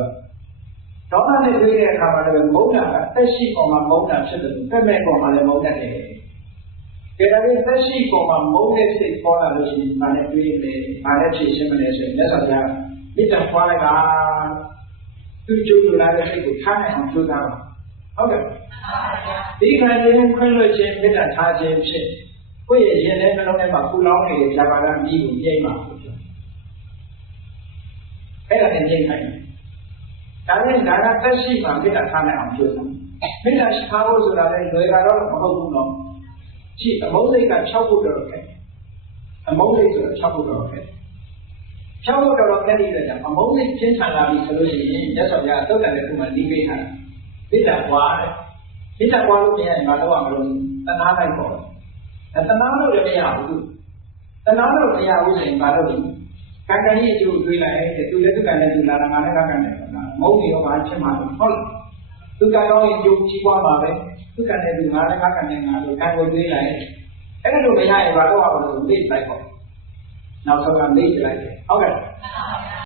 ကဒေါသနဲ့တွေ့တဲ့အခါမှာလည်းမုန်းတာအသက်ရှိပေါ်မှာမုန်းတာဖြစ်တယ်လို့ပြက်မဲ့ပေါ်မှာလည်းမုန်းတတ်တယ်။ဒါကြတဲ့သက်ရှိပေါ်မှာမုန်းတဲ့စိတ်ပေါ်လာလို့ရှိရင်ဘာနဲ့တွေ့လဲဘာနဲ့ဖြည့်ရှင်းမလဲဆိုရင်မြတ်စွာဘုရားမေတ္တာပွားလိုက်တာသူကျိုးလိုလာတဲ့စိတ်ကိုထားနိုင်အောင်ကြိုးစားပါဟုတ်ကဲ့ဒီခံခြင်းခွင့်လွှတ်ခြင်းမေတ္တာထားခြင်းဖြစ်ကိုယ့်ရဲ့ရင်ထဲနှလုံးထဲမှာပူလောင်နေတဲ့ဇာပါကမြည်ကိုငြိမ့်ပါလို့ပြောအဲ့ဒါနဲ့ငြိမ့်နိုင်တယ် ဒါနဲ့ဒါကသက်ရှိမှမေတ္တာထားနိုင်အောင်ကြိုးစားမေတ္တာရှိထားဖို့ဆိုတာလည်းလွယ်တာတော့မဟုတ်ဘူးနော်ကြည့်အမုန်းစိတ်က၆ခုတော့ခက်အမုန်းစိတ်ဆိုတာ၆ခုတော့ခက်ဖြောက်ဖို့တော်တော်ခက်နေတဲ့ကြောင့်အမုန်းစိတ်ချင်းထန်လာပြီဆိုလို့ရှိရင်မြတ်စွာဘုရားသုတ်တန်တဲ့ခုမှဒီပေးထားတယ်မေတ္တာပွားတယ်မေတ္တာပွားလို့မရရင်မလုပ်ရမလို့တနာလိုက်ပေါ့အဲတနာလို့လည်းမရဘူးတနာလို့မရဘူးဆိုရင်မလုပ်ဘူးကံကံကြီးအကျိုးတွေးလိုက်တယ်သူလည်းသူကလည်းသူလာတာငါလည်းကံကံတယ် မုန်းနေတော့ဘာဖြစ်မှာလဲဟုတ်လားသူကကောင်းရင်ကျိုးကြီးပွားမှာပဲသူကလည်းသူငါလည်းကံကံတယ်ငါလို့ကံကိုတွေးလိုက်အဲ့ဒါလို့မရရင်ဘာလို့အောင်လို့မေ့လိုက်ပေါ့နောက်ဆုံးကမေ့လိုက်တယ်ဟုတ်ကဲ့